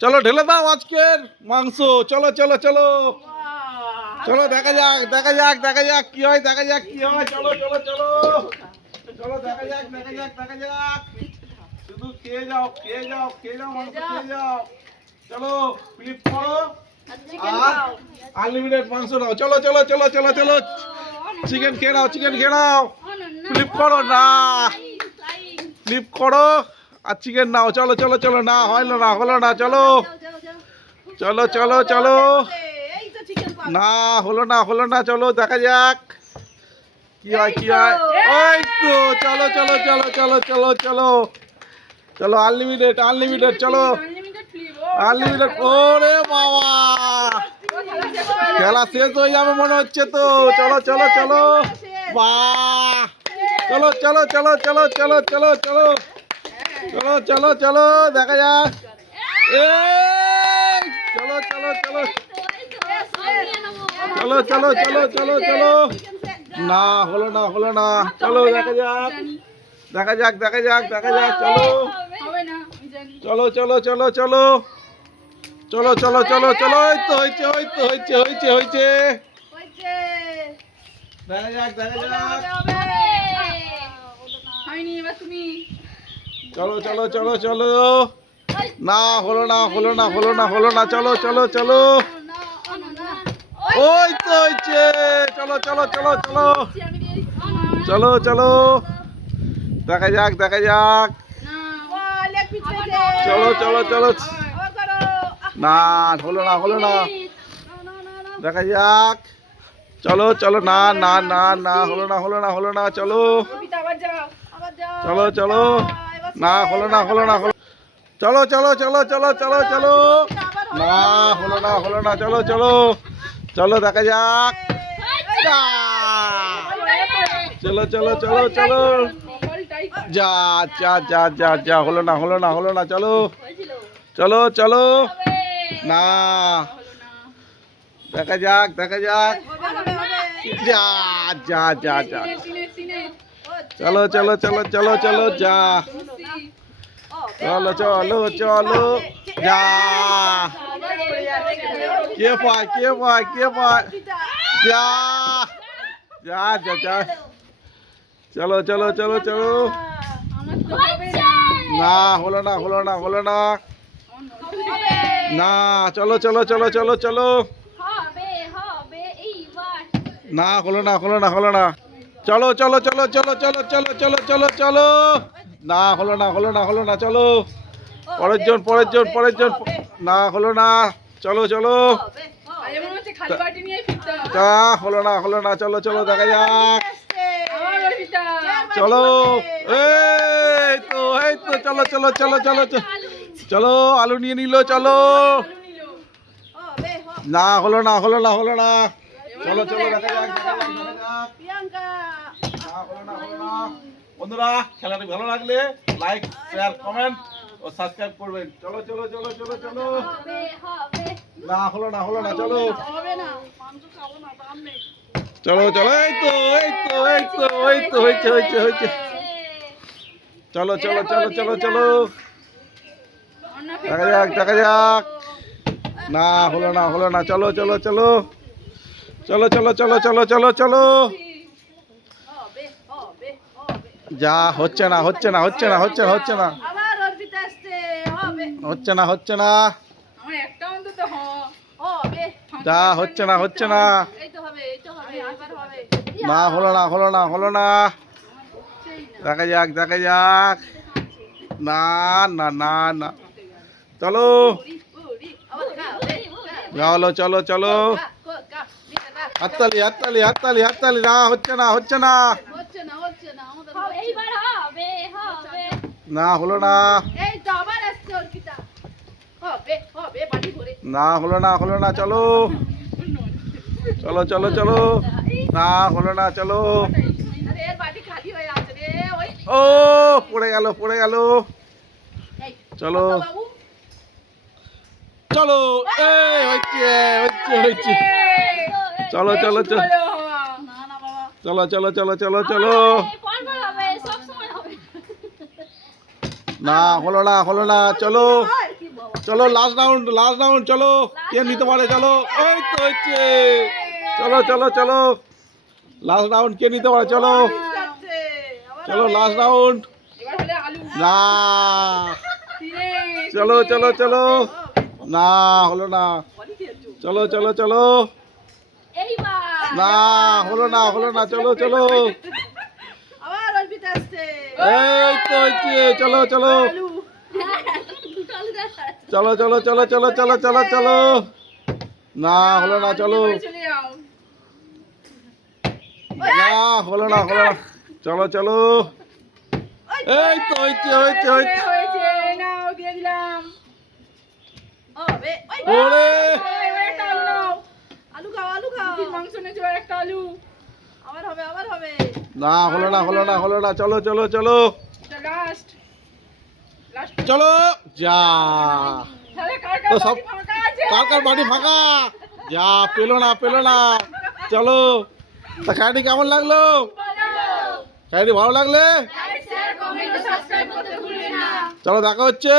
চলো ঢেলে দাও আজকের মাংস। চলো চলো চলো চলো, দেখা যাক দেখা যাক দেখা যাক কি হয়, দেখা যাক কি হয়। চলো চলো চলো চলো, দেখা যাক দেখা যাক দেখা যাক। শুধু খেয়ে যাও খেয়ে যাও খেয়ে যাও, মাংস খেয়ে যাও। চলো ফ্লিপ করো আর আনলিমিটেড মাংস নাও। চলো চলো চলো চলো চলো, চিকেন খেয়ে নাও চিকেন খেয়ে নাও। ফ্লিপ করো না, ফ্লিপ করো আর চিকেন নাও। চলো চলো চলো, না হলো না হলো না। চলো চলো চলো চলো, না হলো না হলো না। চলো দেখা যাক কি হয় কি হয়। ওই তো চলো চলো চলো চলো চলো চলো চলো, আনলিমিটেড আনলিমিটেড। চলো আনলিমিটেড। ওরে বাবা, খেলা শেষ হয়ে যাবে মনে হচ্ছে তো। চলো চলো চলো, বাহ, চলো চলো চলো চলো চলো চলো চলো চলো চলো চলো, দেখা যাক। এই চলো চলো চলো চলো চলো চলো চলো চলো, না হলো না হলো না। চলো দেখা যাক দেখা যাক দেখা যাক দেখা যাক। চলো চলো চলো চলো চলো চলো চলো চলো চলো। এই তো হয়েছে হয়েছে হয়েছে হয়েছে হয়েছে, দেখা যাক দেখা যাক। চলো চলো চলো চলো, না হলো না হলো না হলো না হলো না। চলো চলো চলো, ওই তো হয়েছে। চলো চলো চলো চলো চলো চলো, দেখা যাক দেখা যাক। চলো চলো চলো, না হলো না হলো না, দেখা যাক। চলো চলো, না না না না, হলো না হলো না হলো না। চলো চলো চলো, না হলো না হলো না হলো। চলো চলো চলো চলো চলো চলো, না হলো না হলো না। চলো চলো চলো, দেখা যাক। চলো চলো চলো চলো, যা যা যা যা যা, হলো না হলো না হলো না। চলো চলো চলো, না, দেখা যাক দেখা যাক। যা যা যা যা, চলো চলো চলো চলো চলো, যা চলো চলো চলো, যা। কে পায় কে পায় কে পায়, যা যা যা যা। চলো চলো চলো চলো, না হলো না হলো না হলো না, না। চলো চলো চলো চলো চলো, না হলো না হলো না হলো না। চলো চলো চলো চলো চলো চলো চলো চলো চলো, না হলো না হলো না হলো না। চলো পরের জন পরের জন পরের জন, না হলো না। চলো চলো, তা হলো না হলো না। চলো চলো, দেখা যাক। চলো এই তো এই তো, চলো চলো চলো চলো চলো, আলু নিয়ে নিল। চলো, না হলো না হলো না হলো না। চলো চলো, দেখা যাক দেখা যাক দেখা যাক। না হলো না হলো না। বন্ধুরা, খেলাটি ভালো লাগলে লাইক শেয়ার কমেন্ট ও সাবস্ক্রাইব করবেন। চলো চলো চলো চলো চলো, না হলো না হলো না। চলো চলো চলো, এই তো এই তো এই তো এই তো, হয়েছে হয়েছে হয়েছে। চলো চলো চলো চলো চলো, দেখা যাক দেখা যাক। না হলো না হলো না। চলো চলো চলো চলো চলো চলো চলো চলো চলো, যা হচ্ছে না হচ্ছে না হচ্ছে না হচ্ছে না হচ্ছে না হচ্ছে না হচ্ছে না, যা হচ্ছে না হচ্ছে না, না হলো না হলো না হলো না। দেখা যাক দেখা যাক, না না না না। চলো চলো চলো চলো, হাততালি হাততালি হাততালি হাততালি। না হচ্ছে না হচ্ছে না, না হলো না, না হলো না হলো না। চলো চলো চলো চলো, না হলো না। চলো, ও পড়ে গেল পড়ে গেল। চলো চলো, এই হচ্ছে হচ্ছে হচ্ছে। চলো চলো চলো চলো চলো চলো চলো চলো, না হলো না হলো না। চলো চলো লাস্ট রাউন্ড চলো কে নিতে পারে চলো এই তো হচ্ছে চলো চলো চলো লাস্ট রাউন্ড কে নিতে পারে চলো চলো লাস্ট রাউন্ড না চলো চলো চলো না হলো না চলো চলো চলো না হলো না চলো চলো এই তো হচ্ছে চলো চলো চলো চলো চলো চলো চলো চলো চলো না হলো না চলো না হলো না চলো চলো এই তো হচ্ছে ওরে না হলো না চলো চলো চলো চলো যা তো সব কার বাড়ি ফাঁকা যা পেলো না চলো তা খেলাটি কেমন লাগলো খেলাটি ভালো লাগলে চলো দেখা হচ্ছে